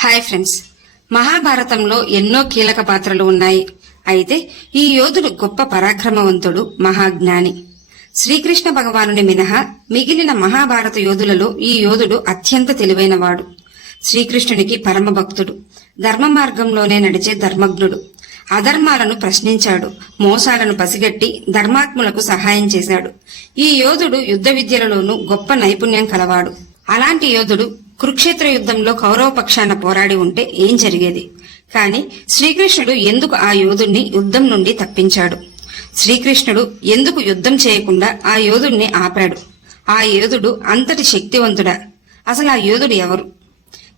Hi friends, మహాభారతంలో ఎన్నో కీలక పాత్రలు ఉన్నాయి. అయితే ఈ యోధుడు గొప్ప పరాక్రమవంతుడు, మహాజ్ఞాని. శ్రీకృష్ణ భగవానుని మినహా మిగిలిన మహాభారత యోధులలో ఈ యోధుడు అత్యంత తెలివైనవాడు. శ్రీకృష్ణునికి పరమ భక్తుడు, ధర్మ మార్గంలోనే నడిచే ధర్మజ్ఞుడు. అధర్మాలను ప్రశ్నించాడు, మోసాలను పసిగట్టి ధర్మాత్ములకు సహాయం చేశాడు. ఈ యోధుడు యుద్ధ విద్యలలోనూ గొప్ప నైపుణ్యం కలవాడు. అలాంటి యోధుడు కురుక్షేత్ర యుద్ధంలో కౌరవ పక్షాన పోరాడి ఉంటే ఏం జరిగేది? కాని శ్రీకృష్ణుడు ఎందుకు ఆ యోధుణ్ణి యుద్ధం నుండి తప్పించాడు? శ్రీకృష్ణుడు ఎందుకు యుద్ధం చేయకుండా ఆ యోధుణ్ణి ఆపాడు? ఆ యోధుడు అంతటి శక్తివంతుడా? అసలు ఆ యోధుడు ఎవరు?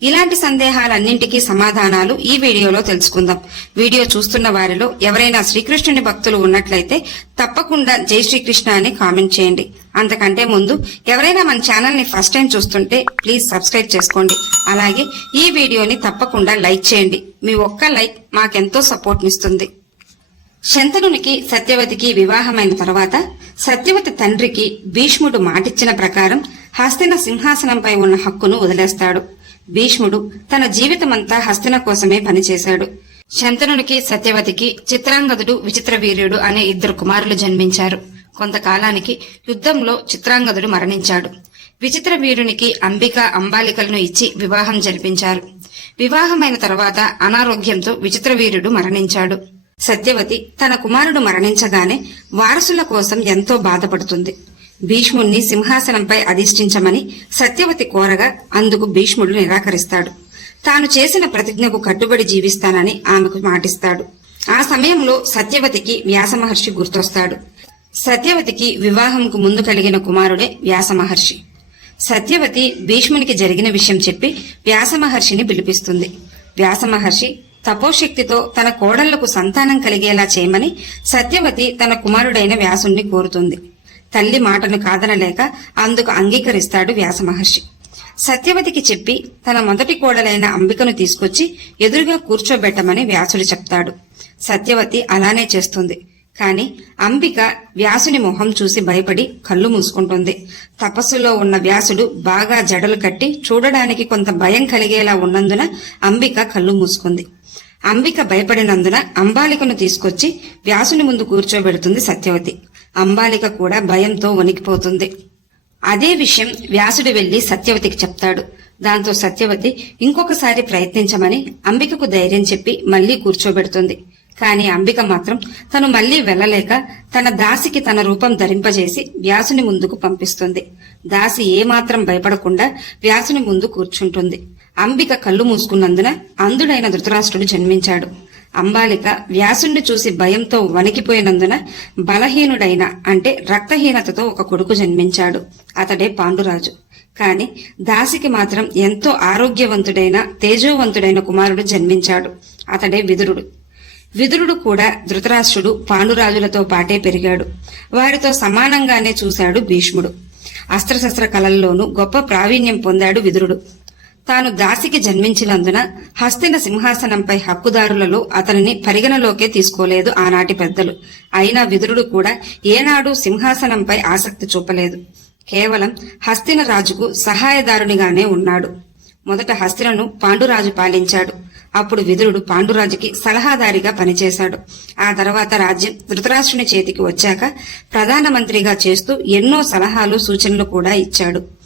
ఇలాంటి సందేహాలన్నింటికీ సమాధానాలు ఈ వీడియోలో తెలుసుకుందాం. వీడియో చూస్తున్న వారిలో ఎవరైనా శ్రీకృష్ణుని భక్తులు ఉన్నట్లయితే తప్పకుండా జై శ్రీకృష్ణ అని కామెంట్ చేయండి. అంతకంటే ముందు ఎవరైనా మన ఛానల్ ని ఫస్ట్ టైం చూస్తుంటే ప్లీజ్ సబ్స్క్రైబ్ చేసుకోండి. అలాగే ఈ వీడియోని తప్పకుండా లైక్ చేయండి. మీ ఒక్క లైక్ మాకెంతో సపోర్ట్ ఇస్తుంది. శంతనునికి సత్యవతికి వివాహమైన తర్వాత సత్యవతి తండ్రికి భీష్ముడు మాటిచ్చిన ప్రకారం హస్తిన సింహాసనంపై ఉన్న హక్కును వదిలేస్తాడు. భీష్ముడు తన జీవితమంతా హస్తిన కోసమే పనిచేశాడు. శంతనునికి సత్యవతికి చిత్రాంగదుడు, విచిత్రవీర్యుడు అనే ఇద్దరు కుమారులు జన్మించారు. కొంతకాలానికి యుద్ధంలో చిత్రాంగదుడు మరణించాడు. విచిత్రవీరునికి అంబిక, అంబాలికలను ఇచ్చి వివాహం జరిపించారు. వివాహమైన తర్వాత అనారోగ్యంతో విచిత్రవీర్యుడు మరణించాడు. సత్యవతి తన కుమారుడు మరణించగానే వారసుల కోసం ఎంతో బాధపడుతుంది. భీష్ముణ్ణి సింహాసనంపై అధిష్ఠించమని సత్యవతి కోరగా అందుకు భీష్ముడు నిరాకరిస్తాడు. తాను చేసిన ప్రతిజ్ఞకు కట్టుబడి జీవిస్తానని ఆమెకు మాటిస్తాడు. ఆ సమయంలో సత్యవతికి వ్యాసమహర్షి గుర్తొస్తాడు. సత్యవతికి వివాహంకు ముందు కలిగిన కుమారుడే వ్యాసమహర్షి. సత్యవతి భీష్మునికి జరిగిన విషయం చెప్పి వ్యాసమహర్షిని పిలిపిస్తుంది. వ్యాసమహర్షి తపోశక్తితో తన కోడళ్లకు సంతానం కలిగేలా చేయమని సత్యవతి తన కుమారుడైన వ్యాసుణ్ణి కోరుతుంది. తల్లి మాటను కాదనలేక అందుకు అంగీకరిస్తాడు వ్యాసమహర్షి. సత్యవతికి చెప్పి తన మొదటి కోడలైన అంబికను తీసుకొచ్చి ఎదురుగా కూర్చోబెట్టమని వ్యాసుడు చెప్తాడు. సత్యవతి అలానే చేస్తుంది. కాని అంబిక వ్యాసుని మొహం చూసి భయపడి కళ్ళు మూసుకుంటుంది. తపస్సులో ఉన్న వ్యాసుడు బాగా జడలు కట్టి చూడడానికి కొంత భయం కలిగేలా ఉన్నందున అంబిక కళ్ళు మూసుకుంది. అంబిక భయపడినందున అంబాలికను తీసుకొచ్చి వ్యాసుని ముందు కూర్చోబెడుతుంది సత్యవతి. అంబాలిక కూడా భయంతో వణికిపోతుంది. అదే విషయం వ్యాసుడు వెళ్లి సత్యవతికి చెప్తాడు. దాంతో సత్యవతి ఇంకొకసారి ప్రయత్నించమని అంబికకు ధైర్యం చెప్పి మళ్లీ కూర్చోబెడుతుంది. కాని అంబిక మాత్రం తను మళ్లీ వెళ్లలేక తన దాసికి తన రూపం ధరింపజేసి వ్యాసుని ముందుకు పంపిస్తుంది. దాసి ఏమాత్రం భయపడకుండా వ్యాసుని ముందు కూర్చుంటుంది. అంబిక కళ్ళు మూసుకున్నందున అంధుడైన ధృతరాష్ట్రుడు జన్మించాడు. అంబాలిక వ్యాసుణ్ణి చూసి భయంతో వణికిపోయినందున బలహీనుడైన అంటే రక్తహీనతతో ఒక కొడుకు జన్మించాడు. అతడే పాండురాజు. కాని దాసికి మాత్రం ఎంతో ఆరోగ్యవంతుడైన తేజోవంతుడైన కుమారుడు జన్మించాడు. అతడే విదురుడు. విదురుడు కూడా ధృతరాష్ట్రుడు, పాండురాజులతో పాటే పెరిగాడు. వారితో సమానంగానే చూశాడు భీష్ముడు. అస్త్రశస్త్ర కళల్లోనూ గొప్ప ప్రావీణ్యం పొందాడు విదురుడు. తాను దాసికి జన్మించినందున హస్తిన సింహాసనంపై హక్కుదారులలో అతనిని పరిగణలోకే తీసుకోలేదు ఆనాటి పెద్దలు. అయినా విదురుడు కూడా ఏనాడు సింహాసనంపై ఆసక్తి చూపలేదు. కేవలం హస్తిన రాజుకు సహాయదారునిగానే ఉన్నాడు. మొదట హస్తినను పాండురాజు పాలించాడు. అప్పుడు విదురుడు పాండురాజుకి సలహాదారిగా పనిచేశాడు. ఆ తర్వాత రాజ్యం ధృతరాష్ట్రుని చేతికి వచ్చాక ప్రధానమంత్రిగా చేస్తూ ఎన్నో సలహాలు, సూచనలు కూడా ఇచ్చాడు.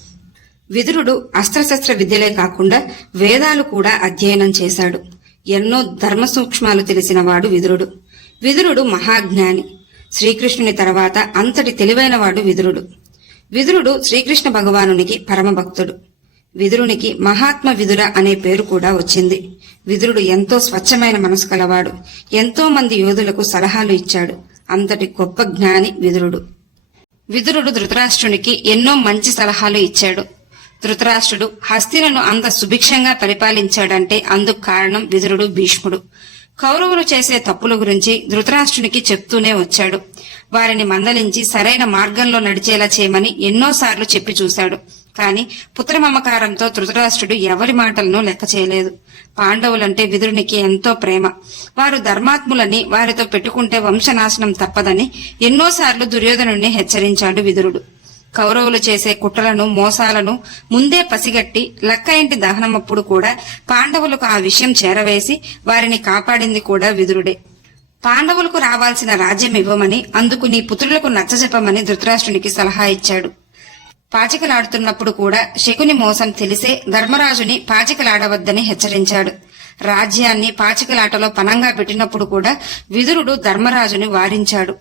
విదురుడు అస్త్రశస్త్ర విద్యలే కాకుండా వేదాలు కూడా అధ్యయనం చేశాడు. ఎన్నో ధర్మ సూక్ష్మాలు తెలిసినవాడు విదురుడు. విదురుడు మహాజ్ఞాని. శ్రీకృష్ణుని తర్వాత అంతటి తెలివైనవాడు విదురుడు. విదురుడు శ్రీకృష్ణ భగవానునికి పరమభక్తుడు. విదురునికి మహాత్మ విదుర అనే పేరు కూడా వచ్చింది. విదురుడు ఎంతో స్వచ్ఛమైన మనసు కలవాడు. ఎంతో మంది యోధులకు సలహాలు ఇచ్చాడు. అంతటి గొప్ప జ్ఞాని విదురుడు. విదురుడు ధృతరాష్ట్రునికి ఎన్నో మంచి సలహాలు ఇచ్చాడు. ధృతరాష్ట్రుడు హస్తినను అంత సుభిక్షంగా పరిపాలించాడంటే అందుకు కారణం విదురుడు, భీష్ముడు. కౌరవులు చేసే తప్పుల గురించి ధృతరాష్ట్రునికి చెప్తూనే వచ్చాడు. వారిని మందలించి సరైన మార్గంలో నడిచేలా చేయమని ఎన్నోసార్లు చెప్పి చూశాడు. కాని పుత్రమమకారంతో ధృతరాష్ట్రుడు ఎవరి మాటలను లెక్క చేయలేదు. పాండవులంటే విదురునికి ఎంతో ప్రేమ. వారు ధర్మాత్ములని, వారితో పెట్టుకుంటే వంశనాశనం తప్పదని ఎన్నోసార్లు దుర్యోధనుణ్ణి హెచ్చరించాడు విదురుడు. కౌరవులు చేసే కుట్రలను మోసాలను ముందే పసిగట్టి లక్క ఇంటి దహనమప్పుడు కూడా పాండవులకు ఆ విషయం చేరవేసి వారిని కాపాడింది కూడా విదురుడే. పాండవులకు రావాల్సిన రాజ్యం ఇవ్వమని, అందుకు నీ పుత్రులకు నచ్చజెప్పమని ధృతరాష్ట్రునికి సలహా ఇచ్చాడు. పాచికలాడుతున్నప్పుడు కూడా శకుని మోసం తెలిసే ధర్మరాజుని పాచికలాడవద్దని హెచ్చరించాడు. రాజ్యాన్ని పాచికలాటలో పనంగా పెట్టినప్పుడు కూడా విదురుడు ధర్మరాజుని వారించాడు.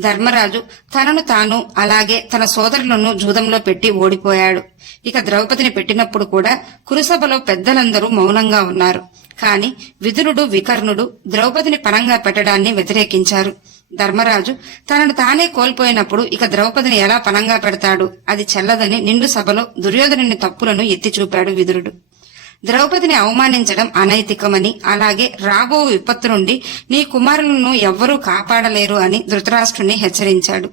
ధర్మరాజు తనను తాను అలాగే తన సోదరులను జూదంలో పెట్టి ఓడిపోయాడు. ఇక ద్రౌపదిని పెట్టినప్పుడు కూడా కురుసభలో పెద్దలందరూ మౌనంగా ఉన్నారు. కాని విదురుడు వికర్ణుడు ద్రౌపదిని పనంగా పెట్టడాన్ని వ్యతిరేకించారు. ధర్మరాజు తనను తానే కోల్పోయినప్పుడు ఇక ద్రౌపదిని ఎలా పనంగా పెడతాడు, అది చెల్లదని నిండు సభలో దుర్యోధనుని తప్పులను ఎత్తి చూపాడు విదురుడు. ద్రౌపదిని అవమానించడం అనైతికమని, అలాగే రాబో విపత్తు నుండి నీ కుమారులను ఎవ్వరూ కాపాడలేరు అని ధృతరాష్ట్రుని హెచ్చరించాడు.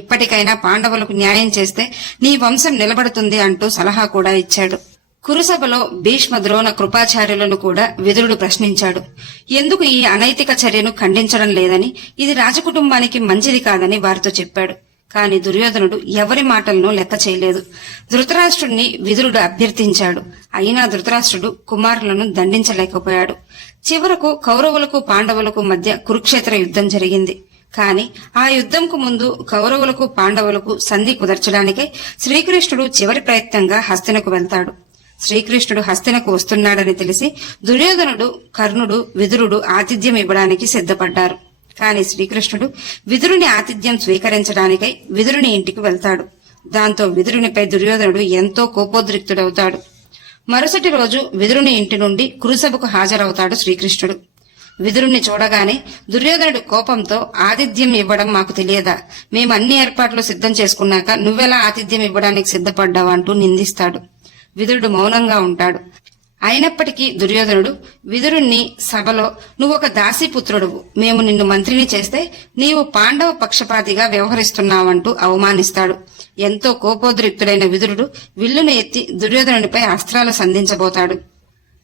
ఇప్పటికైనా పాండవులకు న్యాయం చేస్తే నీ వంశం నిలబడుతుంది అంటూ సలహా కూడా ఇచ్చాడు. కురుసభలో భీష్మ ద్రోణ కృపాచార్యులను కూడా విదురుడు ప్రశ్నించాడు. ఎందుకు ఈ అనైతిక చర్యను ఖండించడం లేదని, ఇది రాజకుటుంబానికి మంచిది కాదని వారితో చెప్పాడు. కాని దుర్యోధనుడు ఎవరి మాటలను లెక్క చేయలేదు. ధృతరాష్ట్రుడిని విదురుడు అభ్యర్థించాడు. అయినా ధృతరాష్ట్రుడు కుమారులను దండించలేకపోయాడు. చివరకు కౌరవులకు పాండవులకు మధ్య కురుక్షేత్ర యుద్ధం జరిగింది. కాని ఆ యుద్ధంకు ముందు కౌరవులకు పాండవులకు సంధి కుదర్చడానికై శ్రీకృష్ణుడు చివరి ప్రయత్నంగా హస్తినకు వెళ్తాడు. శ్రీకృష్ణుడు హస్తినకు వస్తున్నాడని తెలిసి దుర్యోధనుడు, కర్ణుడు, విదురుడు ఆతిథ్యం ఇవ్వడానికి సిద్ధపడ్డారు. కాని శ్రీకృష్ణుడు విదురుని ఆతిథ్యం స్వీకరించడానికై విదురుని ఇంటికి వెళ్తాడు. దాంతో విదురునిపై దుర్యోధనుడు ఎంతో కోపోద్రిక్తుడవుతాడు. మరుసటి రోజు విదురుని ఇంటి నుండి కురుసభకు హాజరవుతాడు శ్రీకృష్ణుడు. విదురుణ్ణి చూడగానే దుర్యోధనుడు కోపంతో, ఆతిథ్యం ఇవ్వడం మాకు తెలియదా? మేము అన్ని ఏర్పాట్లు సిద్ధం చేసుకున్నాక నువ్వెలా ఆతిథ్యం ఇవ్వడానికి సిద్ధపడ్డావు అంటూ నిందిస్తాడు. విదురుడు మౌనంగా ఉంటాడు. అయినప్పటికీ దుర్యోధనుడు విదురుణ్ణి సభలో, నువ్వొక దాసీపుత్రుడువు, మేము నిన్ను మంత్రిని చేస్తే నీవు పాండవ పక్షపాతిగా వ్యవహరిస్తున్నావంటూ అవమానిస్తాడు. ఎంతో కోపోద్రిక్తుడైన విదురుడు విల్లును ఎత్తి దుర్యోధనునిపై అస్త్రాలు సంధించబోతాడు.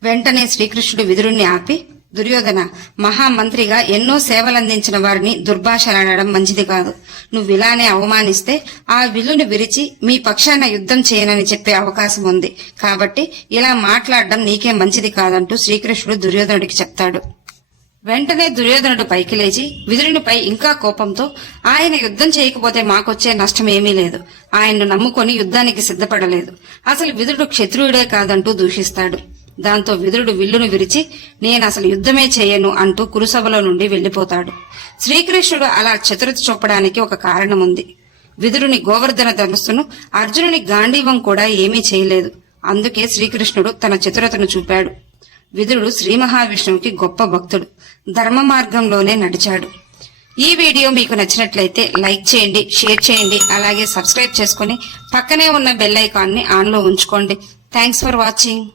వెంటనే శ్రీకృష్ణుడు విదురుణ్ణి ఆపి, దుర్యోధన, మహామంత్రిగా ఎన్నో సేవలందించిన వారిని దుర్భాషలాడడం మంచిది కాదు. నువ్విలానే అవమానిస్తే ఆ విల్లును విరిచి మీ పక్షాన యుద్ధం చేయనని చెప్పే అవకాశం ఉంది. కాబట్టి ఇలా మాట్లాడడం నీకే మంచిది కాదంటూ శ్రీకృష్ణుడు దుర్యోధనుడికి చెప్తాడు. వెంటనే దుర్యోధనుడు పైకి లేచి విదురునిపై ఇంకా కోపంతో, ఆయన యుద్ధం చేయకపోతే మాకొచ్చే నష్టం ఏమీ లేదు. ఆయన్ను నమ్ముకొని యుద్ధానికి సిద్ధపడలేదు. అసలు విదురుడు క్షత్రియుడే కాదంటూ దూషిస్తాడు. దాంతో విదురుడు విల్లును విరిచి, నేనసలు యుద్ధమే చేయను అంటూ కురుసభలో నుండి వెళ్లిపోతాడు. శ్రీకృష్ణుడు అలా చతురత చూపడానికి ఒక కారణముంది. విదురుని గోవర్ధన ధనుస్సును, అర్జునుని గాంధీవం కూడా ఏమీ చేయలేదు. అందుకే శ్రీకృష్ణుడు తన చతురతను చూపాడు. విదురుడు శ్రీ మహావిష్ణువుకి గొప్ప భక్తుడు. ధర్మ మార్గంలోనే నడిచాడు. ఈ వీడియో మీకు నచ్చినట్లయితే లైక్ చేయండి, షేర్ చేయండి, అలాగే సబ్స్క్రైబ్ చేసుకుని పక్కనే ఉన్న బెల్ ఐకాన్ ని ఆన్ లో ఉంచుకోండి. Thanks for watching.